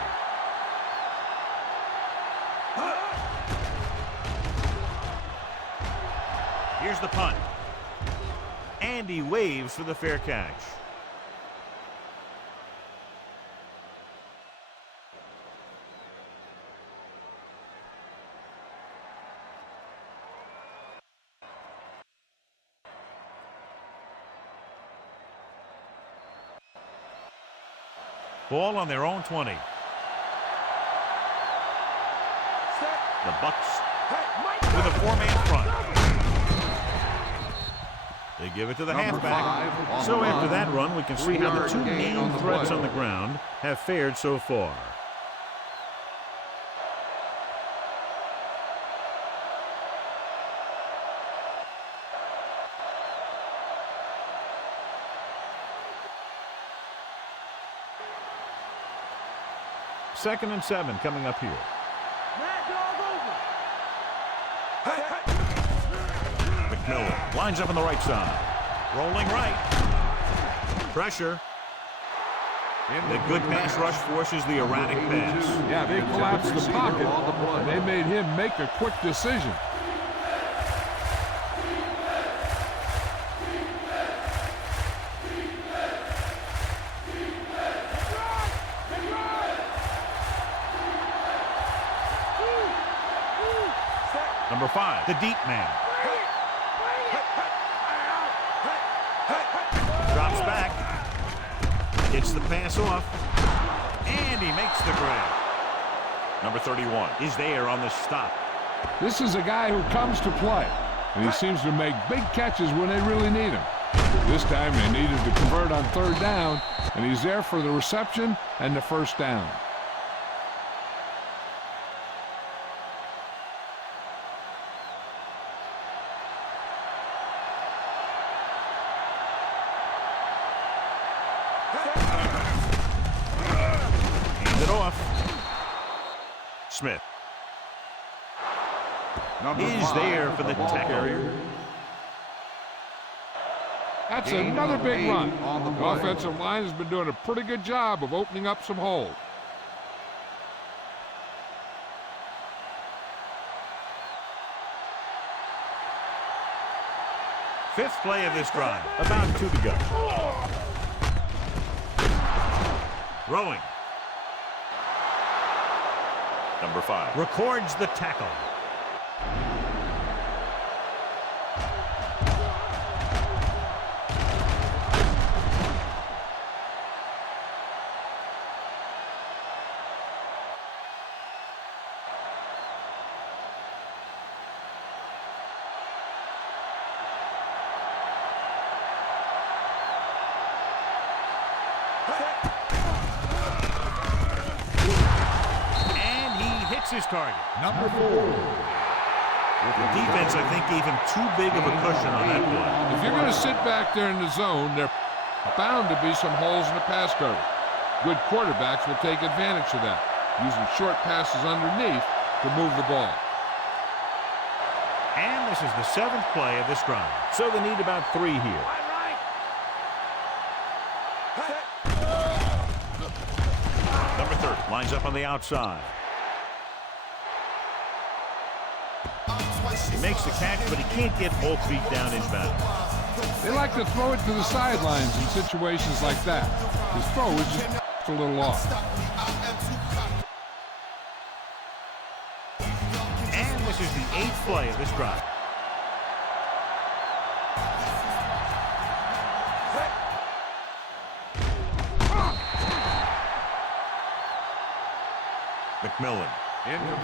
Here's the punt. And he waves for the fair catch. Ball on their own 20. The Bucks with a four-man front. They give it to the halfback. So after that run, we can see how the two main threats on the ground have fared so far. Second and 7 coming up here. McMillan lines up on the right side. Rolling right. Pressure. The good pass rush forces the erratic pass. Yeah, they collapsed the pocket, and they made him make a quick decision. Number 5, the deep man. Drops back. Gets the pass off. And he makes the grab. Number 31 is there on the stop. This is a guy who comes to play, and he seems to make big catches when they really need him. This time they needed to convert on third down, and he's there for the reception and the first down. Hands it off. Smith is there for the tackle. That's another big run. The offensive line has been doing a pretty good job of opening up some holes. Fifth play of this drive. About 2 to go. Throwing. Number 5 records the tackle. His target. Number 4. The defense, I think, gave him too big of a cushion on that play. If you're going to sit back there in the zone, there are bound to be some holes in the pass coverage. Good quarterbacks will take advantage of that, using short passes underneath to move the ball. And this is the 7th play of this drive. So they need about 3 here. Number 30 lines up on the outside. He makes the catch, but he can't get both feet down inbound. They like to throw it to the sidelines in situations like that. His throw is just a little off. And this is the 8th play of this drive. McMillan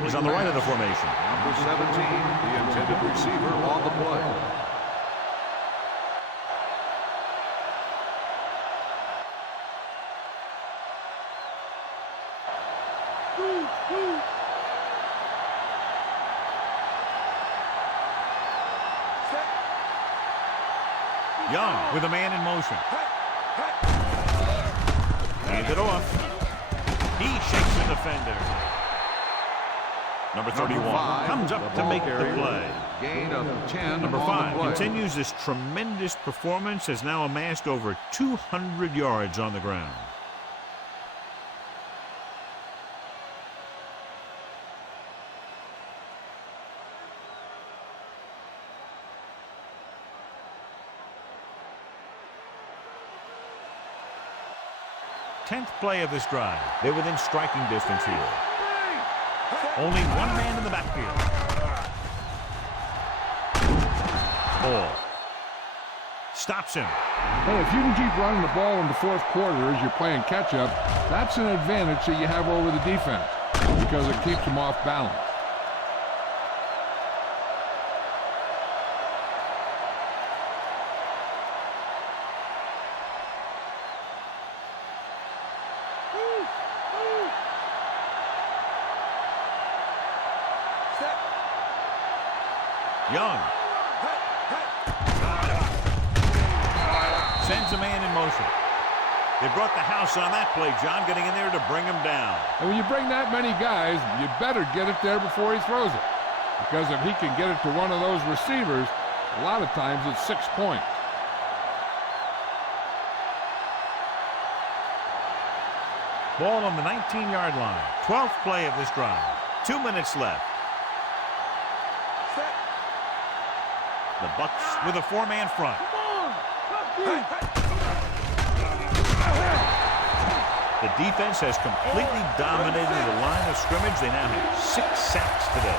is on the right of the formation. Number 17, the intended receiver on the play. Young with a man in motion. Hands it off. He shakes the defender. Number 31 comes up to make the play. Gain of 10. Number 5 continues this tremendous performance, has now amassed over 200 yards on the ground. 10th play of this drive. They're within striking distance here. Only one man in the backfield. Ball. Stops him. Hey, if you can keep running the ball in the fourth quarter as you're playing catch-up, that's an advantage that you have over the defense because it keeps them off balance. Young. Sends a man in motion. They brought the house on that play, John, getting in there to bring him down. And when you bring that many guys, you better get it there before he throws it. Because if he can get it to one of those receivers, a lot of times it's 6 points. Ball on the 19-yard line. 12th play of this drive. 2 minutes left. The Bucks with a 4-man front. The defense has completely dominated the line of scrimmage. They now have 6 sacks today.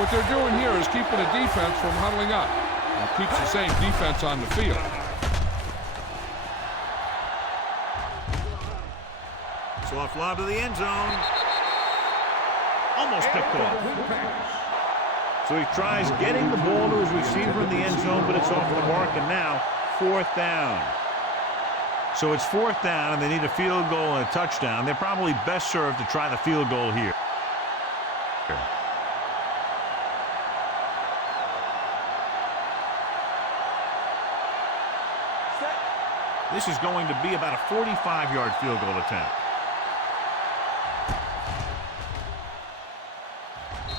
What they're doing here is keeping the defense from huddling up and keeps the same defense on the field. Soft lob to the end zone. Almost picked off. So he tries getting the ball to his receiver in the end zone, but it's off the mark, and now 4th down. So it's 4th down, and they need a field goal and a touchdown. They're probably best served to try the field goal here. This is going to be about a 45-yard field goal attempt.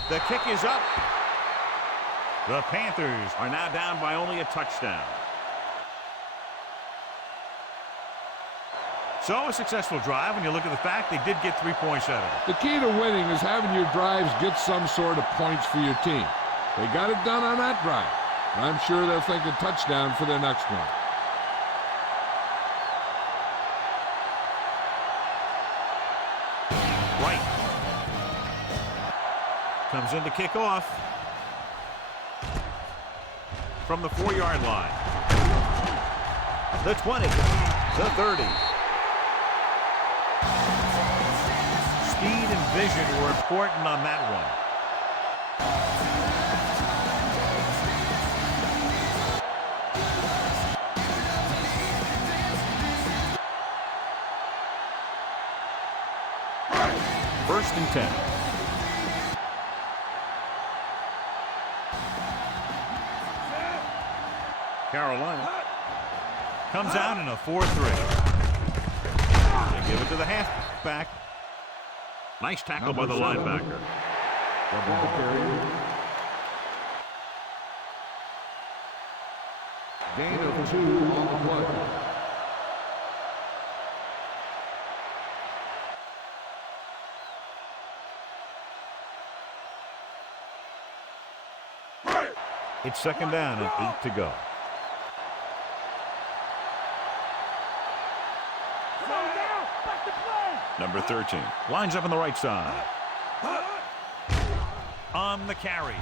The kick is up. The Panthers are now down by only a touchdown. So a successful drive when you look at the fact they did get 3 points out of it. The key to winning is having your drives get some sort of points for your team. They got it done on that drive. And I'm sure they're thinking touchdown for their next one. Right. Comes in to kick off. From the 4-yard line. The 20. The 30. Speed and vision were important on that one. First and 10. Carolina comes out in a 4-3. They give it to the halfback. Nice tackle by the linebacker. Gain of 2 on the play. It's 2nd down and 8 to go. Number 13 lines up on the right side. On the carry.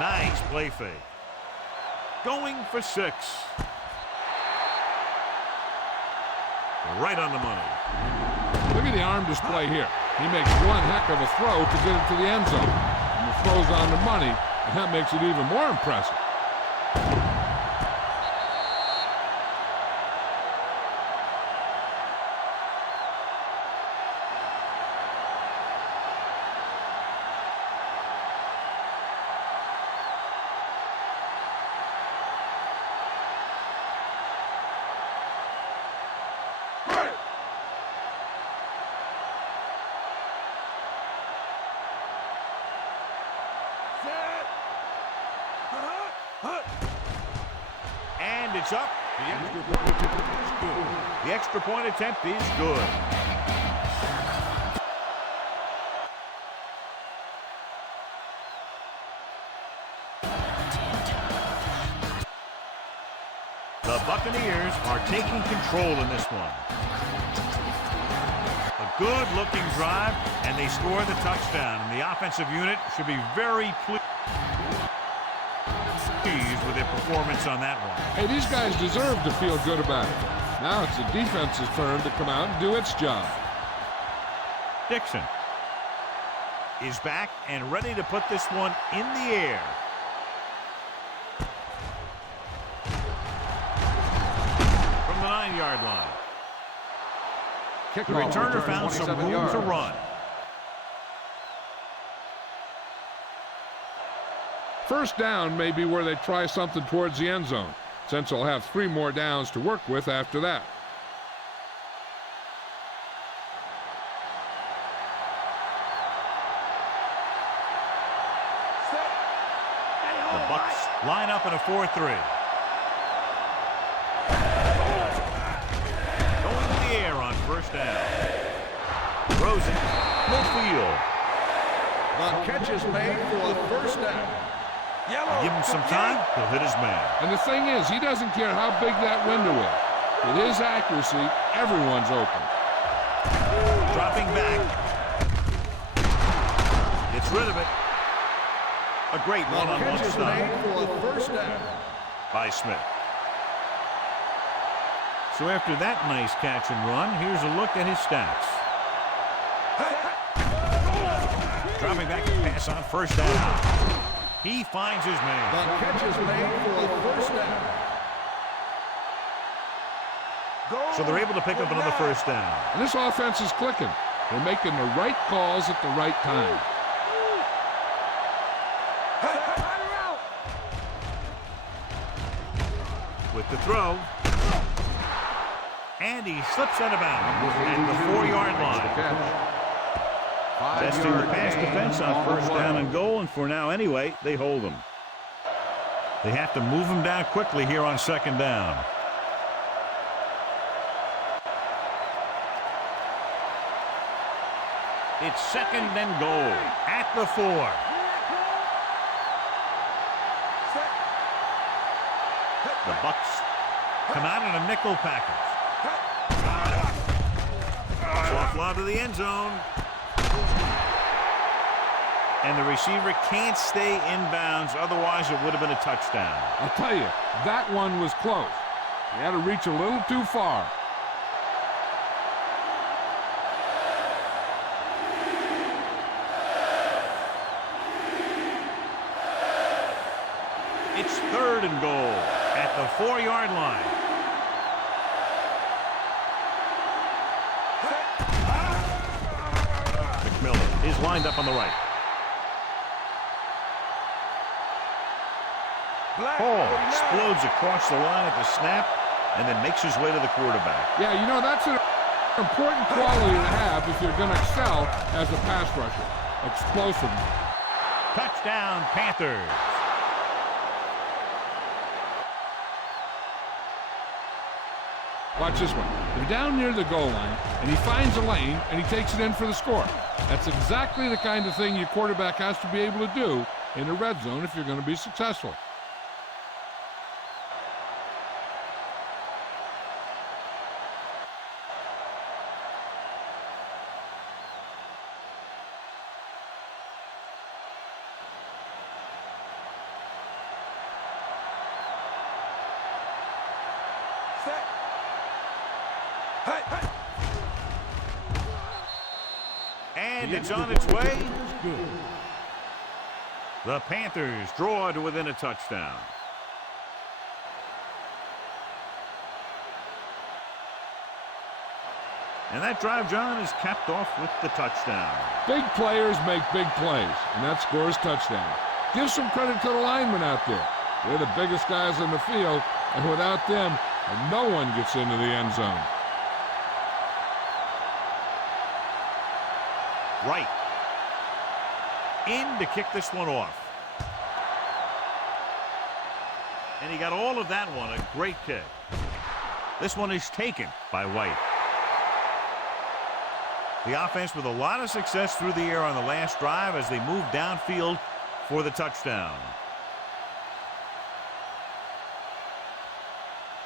Nice play fake. Going for 6. Right on the money. Look at the arm display here. He makes one heck of a throw to get it to the end zone. And the throw's on the money, and that makes it even more impressive. And it's up. The extra point attempt is good. The Buccaneers are taking control in this one. A good-looking drive, and they score the touchdown. And the offensive unit should be very pleased with their performance on that one. Hey, these guys deserve to feel good about it. Now it's the defense's turn to come out and do its job. Dixon is back and ready to put this one in the air. From the 9-yard line. Kickoff The returner return, found some 27 room yards. to run. First down may be where they try something towards the end zone, since they'll have 3 more downs to work with after that. The Bucs line up in a 4-3. Going to the air on first down. Throws it midfield. The catch is made for a first down. Give him some time, he'll hit his man. And the thing is, he doesn't care how big that window is. With his accuracy, everyone's open. Dropping back. Gets rid of it. A great The one-on-one catch is stop made for a first down. by Smith. So after that nice catch and run, here's a look at his stats. Dropping back to pass on first down. He finds his The man. catch is made for a first down. So they're able to pick up another first down. And this offense is clicking. They're making the right calls at the right time. With the throw. And he slips out of bounds at the 4-yard line. Testing the pass defense on first down and goal, and for now anyway, they hold them. They have to move him down quickly here on second down. It's second and goal at the 4. The Bucs come out in a nickel package. Soft lob to the end zone. And the receiver can't stay inbounds, otherwise it would have been a touchdown. I'll tell you, that one was close. He had to reach a little too far. It's third and goal at the 4-yard line. McMillan is lined up on the right. Hall explodes across the line at the snap and then makes his way to the quarterback. Yeah, you know, that's an important quality to have if you're going to excel as a pass rusher. Explosiveness. Touchdown, Panthers. Watch this one. They're down near the goal line, and he finds a lane, and he takes it in for the score. That's exactly the kind of thing your quarterback has to be able to do in the red zone if you're going to be successful. And it's on its way. The Panthers draw to within a touchdown. And that drive, John, is capped off with the touchdown. Big players make big plays, and that scores touchdown. Give some credit to the linemen out there. They're the biggest guys in the field, and without them, no one gets into the end zone. Right. In to kick this one off. And he got all of that one. A great kick. This one is taken by White. The offense with a lot of success through the air on the last drive as they move downfield for the touchdown.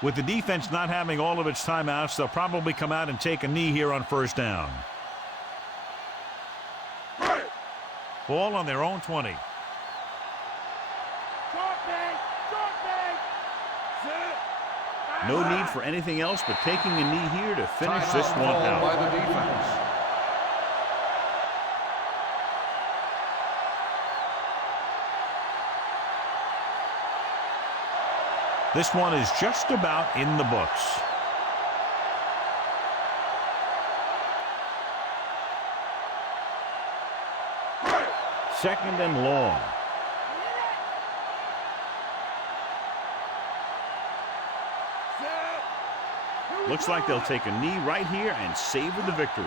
With the defense not having all of its timeouts, they'll probably come out and take a knee here on first down. Ball on their own 20. No need for anything else but taking a knee here to finish this one out. By the defense. This one is just about in the books. Second and long. Looks like they'll take a knee right here and savor the victory.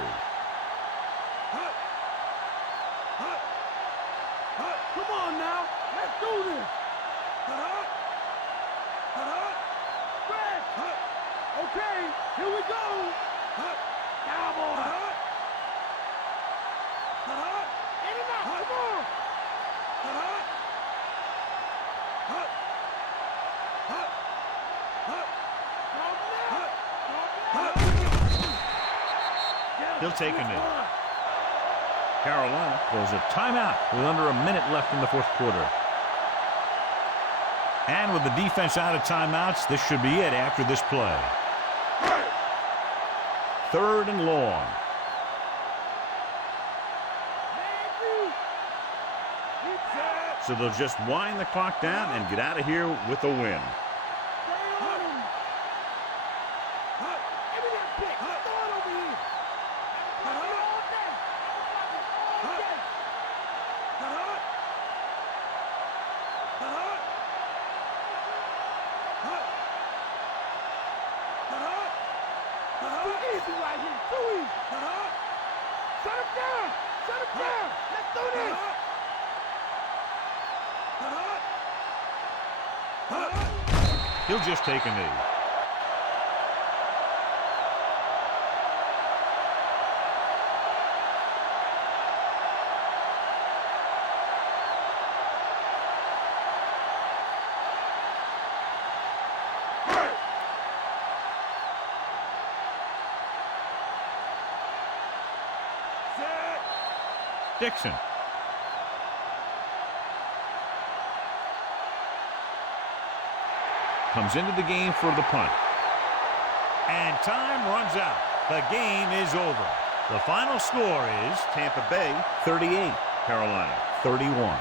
Come on now. Let's do this. Okay, here we go. Cowboy. Get him out. Come on. He'll take a knee. Carolina calls a timeout with under a minute left in the fourth quarter. And with the defense out of timeouts, this should be it after this play. Third and long. So they'll just wind the clock down and get out of here with a win. Right here, too easy. Shut him down. Shut him down. Let's do this. He'll just take a knee. Dixon. Comes into the game for the punt. And time runs out. The game is over. The final score is Tampa Bay 38, Carolina 31.